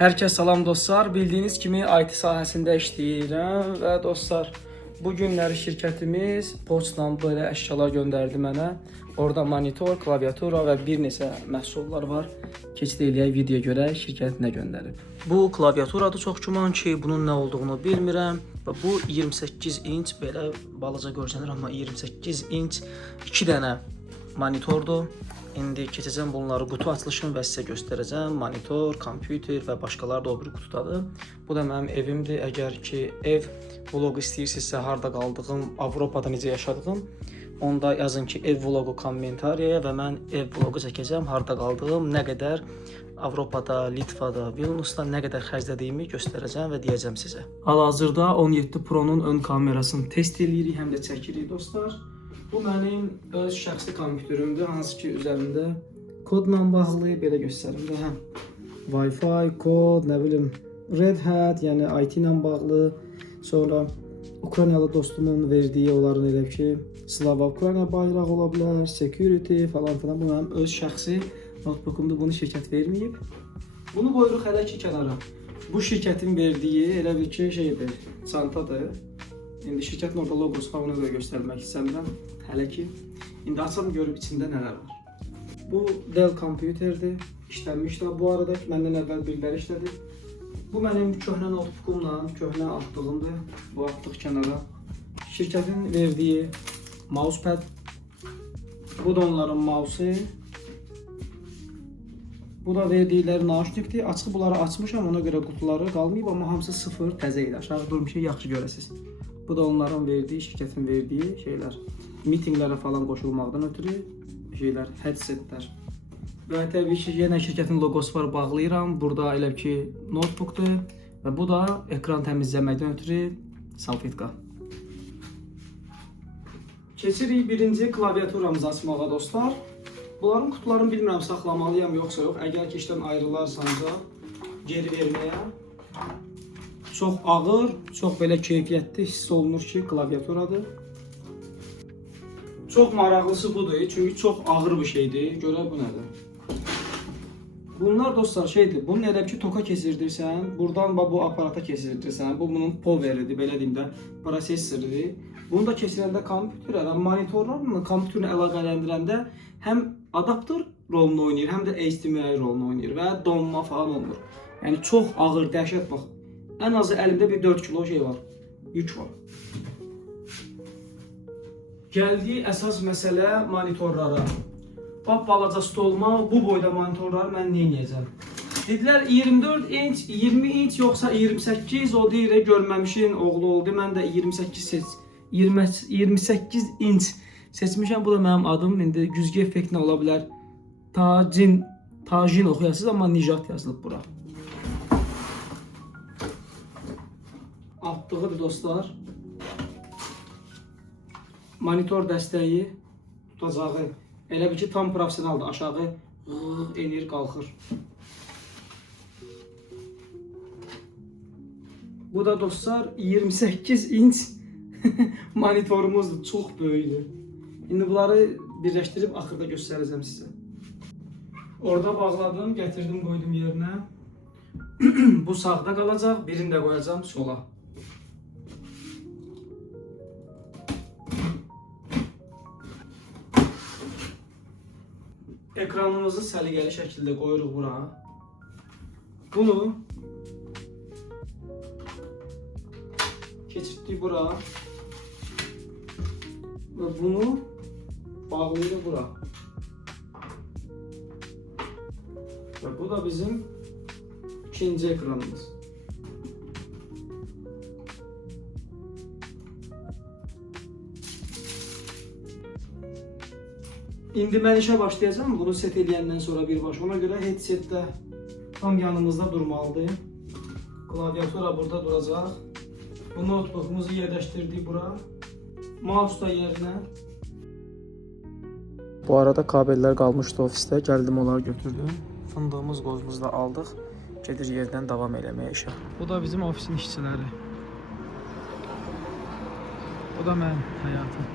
Hər kəs salam dostlar. Bildiyiniz kimi IT sahəsində işləyirəm və dostlar, bu günləri şirkətimiz poçtla belə əşyalar göndərdi mənə. Orada monitor, klaviatura və bir neçə məhsullar var. Keçid eləyək, video görək şirkət nə göndərib. Bu klaviaturadır, çox güman ki, bunun nə olduğunu bilmirəm. Və bu 28 inç belə balaca görsənir, amma 28 inç 2 dənə monitordur. İndi keçəcəm bunları qutu açılışını və sizə göstərəcəm. Monitor, kompüter və başqaları da o bir qutudadır. Bu da mənim evimdir. Əgər ki ev vlogu istəyirsinizsə, harda qaldığım, Avropada necə yaşadığım, onda yazın ki ev vlogu kommentariyaya və mən ev vlogu çəkəcəm. Harda qaldığım, nə qədər Avropada, Litvada, Vilniusda nə qədər xərclədiyimi göstərəcəm və deyəcəm sizə. Hal-hazırda 17 Pro-nun ön kamerasını test eləyirik, həm də çəkirik dostlar. Bu mənim öz şəxsi kompüterimdir, hansı ki üzərində kodla bağlı, belə göstərim də, həm Wi-Fi, kod, nə bilim, Red Hat, yəni IT ilə bağlı, sonra Ukraynalı dostumun verdiyi onların elə ki, Slava Ukrayna bayrağı ola bilər, security falan filan, bu mənim öz şəxsi notebookumdur, bunu şirkət verməyib. Bunu qoyuruq hələ ki kənara. Bu şirkətin verdiyi elə bir ki şeydir, çantadır. İndi şirkətin orada logosu var, ona görə göstərmək istəmirəm hələ ki. İndi açalım görüb içində nələr var. Bu Dell kompüterdir, işlənmişdir. Bu arada məndən əvvəl biriləri işlədi. Bu mənim köhnə notebookumla, köhnə atdığımdır. Bu atdıq kənara. Şirkətin verdiyi mousepad. Bu da onların mouse'u. Bu da verdikləri nauşnikdir. Açıq bunları açmışam, ona görə qutuları qalmayıb, amma hamısı sıfır, təzə idi. Aşağı durmuşam, yaxşı görəsiniz. Bu da onların verdiyi, şirkətin verdiyi şeylər. Mitinqlərə falan qoşulmaqdan ötürü şeylər, headsetlər. Və təbii ki, yenə şirkətin logosu var, bağlayıram. Burada elə ki notebookdur və bu da ekran təmizləməkdən ötürü salfetka. Keçirik birinci klaviaturamızı açmağa dostlar. Bunların kutularını bilmirəm saxlamalıyam yoxsa yox. Əgər ki işdən ayrılarsanca geri verməyə. Çox ağır, çox belə keyfiyyətli hiss olunur ki, klaviaturadır. Çox maraqlısı budur, çünki çox ağır bir şeydir. Görək bu nədir? Bunlar dostlar şeydir, bunun elə ki toka keçirdirsən, buradan bu aparata keçirdirsən, bu bunun poweridir, belə deyim də, prosesoridir. Bunu da keçirəndə kompüterə, monitorlarla kompüterini əlaqələndirəndə həm adapter rolunu oynayır, həm də HDMI rolunu oynayır və donma falan olmur. Yəni çox ağır, dəhşət bax. Ən azı əlimdə bir 4 kilo şey var, yük var. Gəldiyi əsas məsələ monitorlara. Bax balaca stolma, bu boyda monitorları mən nə edəcəm? Dedilər 24 inç, 20 inç yoxsa 28, o deyir görməmişin oğlu oldu. Mən də 28 inç seçmişəm. Bu da mənim adım. İndi güzgü effektinə ola bilər. Tajin oxuyasınız, amma Nijat yazılıb bura. Altdığıdır dostlar. Monitor dəstəyi tutacağı. Elə bir ki tam profesionaldır. Aşağı enir, qalxır. Bu da dostlar 28 inç monitorumuzdur. Çox böyükdür. İndi bunları birləşdirib axırda göstərəcəm sizə. Orada bağladım, gətirdim, qoydum yerinə. Bu sağda qalacaq, birini də qoyacağım sola. Ekranımızı səliqəli şəkildə qoyuruq bura. Bunu keçirdik bura. Və bunu bağlayırıq bura. Və bu da bizim ikinci ekranımız. İndi mən işə başlayacağım, bunu set eləyəndən sonra birbaşa. Ona görə headsetdə tam yanımızda durmalıdır. Klaviatura burada duracaq. Bu notebookumuzu yerləşdirdik bura. Mouse da yerinə. Bu arada kabellər qalmışdı ofisdə, gəldim onları götürdüm. Fındığımız, qozumuzu da aldıq. Gedir yerdən davam eləməyə işə. Bu da bizim ofisin işçiləri. Bu da mənim həyatım.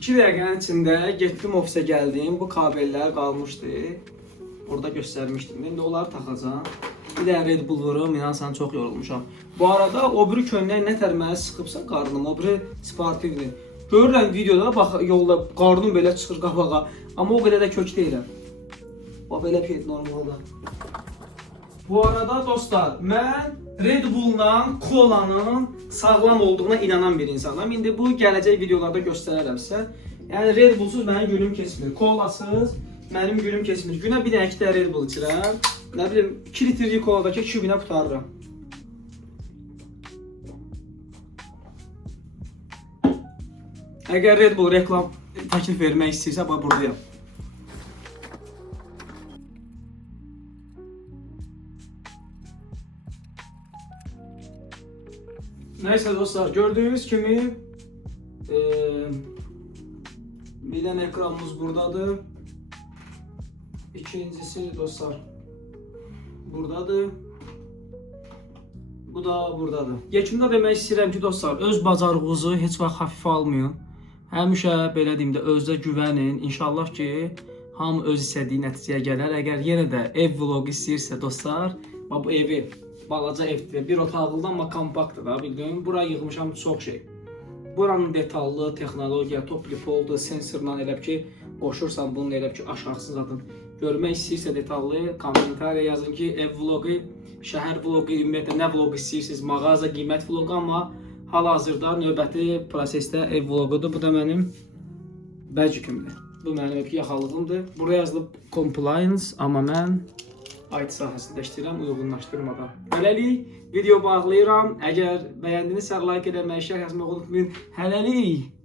2 dəqiqənin içində getdim ofisə gəldim. Bu kabellər qalmışdı. Orada göstərmişdim. İndi onları taxacağam. Bir də Red Bull vurum, inansan çox yorulmuşam. Bu arada o biri köynək nə tər mənə sıxıbsa qarnım, o biri sportivdir. Görürəm videoda, bax yolda qarnım belə çıxır qabağa, amma o qədər də kök deyiləm. O belə bir şey normalda. Bu arada dostlar, mən Red Bull'la kolanın sağlam olduğuna inanan bir insanım. İndi bu gələcək videolarda göstərərəm sizə. Yəni Red Bullsuz mənim günüm keçmir. Kolasız mənim günüm keçmir. Günə bir dənə də Red Bull içirəm. Nə bilim 2 litrlik koladakı 2 günə qutarıram. Əgər Red Bull reklam təklif vermək istəyirsə, bax buradayam. Neyse dostlar, gördüğünüz kimi bir tane ekranımız buradadır. İkincisi dostlar buradadır. Bu da buradadır. Yekunda demək istəyirəm ki dostlar, öz bacarığınızı heç vaxt hafifə almayın. Həmişə belə deyim də özünüzə güvənin. İnşallah ki hamı öz istədiyi nəticəyə gələr. Əgər yenə də ev vlogu istəyirsə dostlar, bu evi balaca evdir. Bir otaqlıdan amma kompaktdır da bildiğin. Bura yığmışam çox şey. Buranın detallı texnologiya, top-lipoldu, sensorla elə ki qoşursan bunun elə ki aşağısını zaten görmək istəyirsə detallı kommentariya yazın ki ev vlogu, şəhər vlogu, ümumiyyətlə nə vloq istəyirsiniz, mağaza, qiymət vlogu, amma hal-hazırda növbəti prosesdə ev vloqudur. Bu da mənim bəcükümdür. Bu mənim yaxalığımdır. Buraya yazılıb compliance, amma mən IT sahəsində işləyirəm, uyğunlaşdırmadan. Hələlik video bağlayıram. Əgər bəyəndinizsə like eləməyi, şərh yazmağı unutmayın. Hələlik.